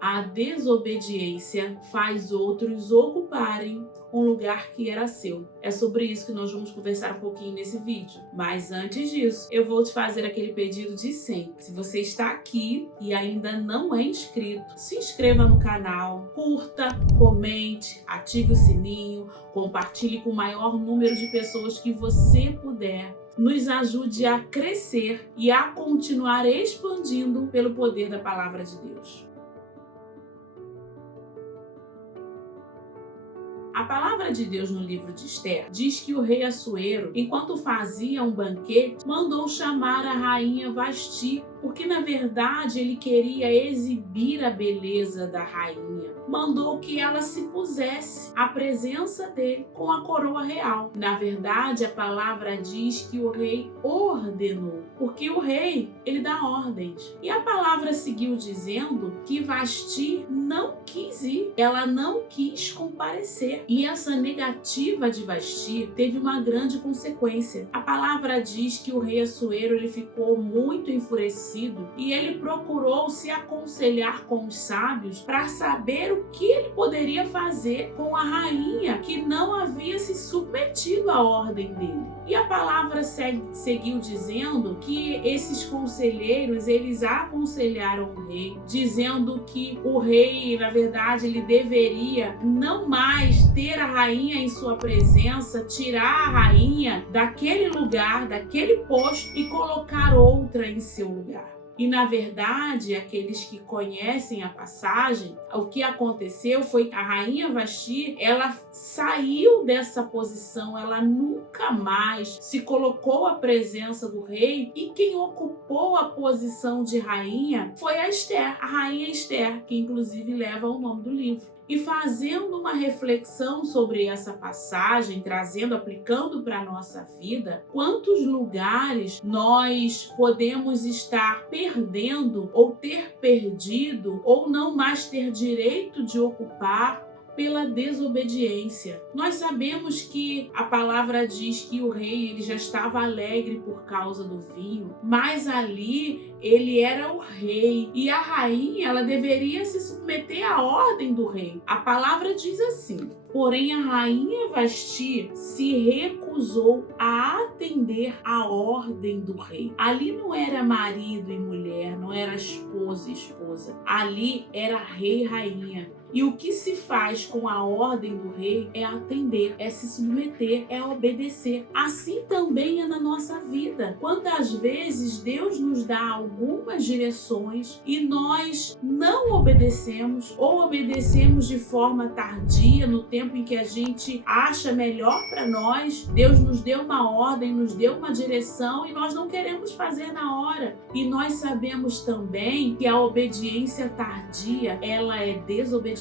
A desobediência faz outros ocuparem um lugar que era seu. É sobre isso que nós vamos conversar um pouquinho nesse vídeo. Mas antes disso, eu vou te fazer aquele pedido de sempre. Se você está aqui e ainda não é inscrito, se inscreva no canal, curta, comente, ative o sininho, compartilhe com o maior número de pessoas que você puder. Nos ajude a crescer e a continuar expandindo pelo poder da palavra de Deus. A palavra de Deus no livro de Esther diz que o rei Assuero, enquanto fazia um banquete, mandou chamar a rainha Vasti, porque na verdade ele queria exibir a beleza da rainha. Mandou que ela se pusesse à presença dele com a coroa real. Na verdade, a palavra diz que o rei ordenou, porque o rei, ele dá ordens. E a palavra seguiu dizendo que Vasti não quis ir, ela não quis comparecer. E essa negativa de Vasti teve uma grande consequência. A palavra diz que o rei Assuero ele ficou muito enfurecido e ele procurou se aconselhar com os sábios para saber o que ele poderia fazer com a rainha que não havia se submetido à ordem dele. E a palavra seguiu dizendo que esses conselheiros, eles aconselharam o rei, dizendo que o rei, na verdade, ele deveria não mais ter a rainha em sua presença, tirar a rainha daquele lugar, daquele posto e colocar outra em seu lugar. E, na verdade, aqueles que conhecem a passagem, o que aconteceu foi que a rainha Vasti, ela saiu dessa posição, ela nunca mais se colocou à presença do rei, e quem ocupou a posição de rainha foi a Esther, a rainha Esther, que inclusive leva o nome do livro. E fazendo uma reflexão sobre essa passagem, aplicando para a nossa vida, quantos lugares nós podemos estar perdendo ou ter perdido ou não mais ter direito de ocupar pela desobediência. Nós sabemos que a palavra diz que o rei ele já estava alegre por causa do vinho, mas ali ele era o rei e a rainha ela deveria se submeter à ordem do rei. A palavra diz assim: porém a rainha Vasti se recusou a atender à ordem do rei. Ali não era marido e mulher, não era esposa e esposa. Ali era rei e rainha. E o que se faz com a ordem do rei é atender, é se submeter, é obedecer. Assim também é na nossa vida. Quantas vezes Deus nos dá algumas direções e nós não obedecemos ou obedecemos de forma tardia, no tempo em que a gente acha melhor para nós. Deus nos deu uma ordem, nos deu uma direção e nós não queremos fazer na hora. E nós sabemos também que a obediência tardia, ela é desobediência.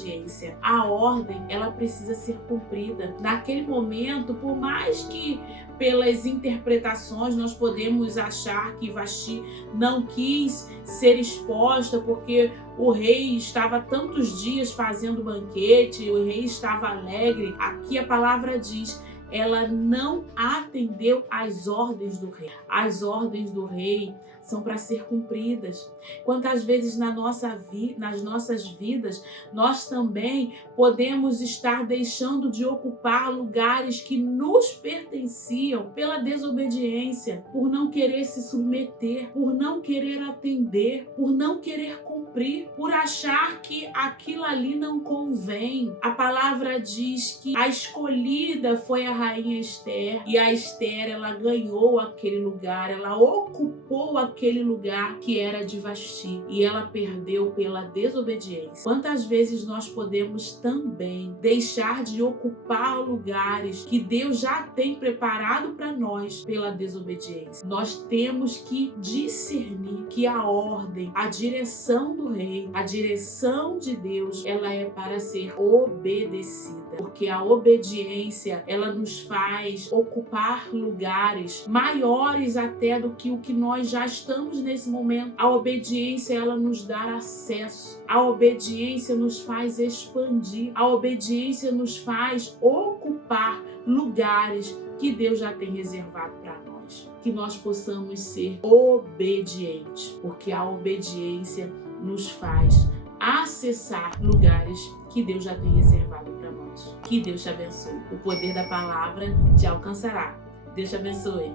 A ordem, ela precisa ser cumprida. Naquele momento, por mais que pelas interpretações nós podemos achar que Vasti não quis ser exposta porque o rei estava tantos dias fazendo banquete, o rei estava alegre. Aqui a palavra diz: ela não atendeu às ordens do rei. As ordens do rei são para ser cumpridas. Quantas vezes nas nossas vidas nós também podemos estar deixando de ocupar lugares que nos pertenciam pela desobediência, por não querer se submeter, por não querer atender, por não querer cumprir, por achar que aquilo ali não convém. A palavra diz que a escolhida foi a rainha Esther, e a Esther ela ganhou aquele lugar, ela ocupou aquele lugar que era de Vasti, e ela perdeu pela desobediência. Quantas vezes nós podemos também deixar de ocupar lugares que Deus já tem preparado para nós pela desobediência? Nós temos que discernir que a ordem, a direção do rei, a direção de Deus, ela é para ser obedecida, porque a obediência ela nos faz ocupar lugares maiores até do que o que nós já estamos nesse momento. A obediência ela nos dá acesso, a obediência nos faz expandir, a obediência nos faz ocupar lugares que Deus já tem reservado para nós. Que nós possamos ser obedientes, porque a obediência nos faz acessar lugares que Deus já tem reservado para nós. Que Deus te abençoe. O poder da palavra te alcançará. Deus te abençoe.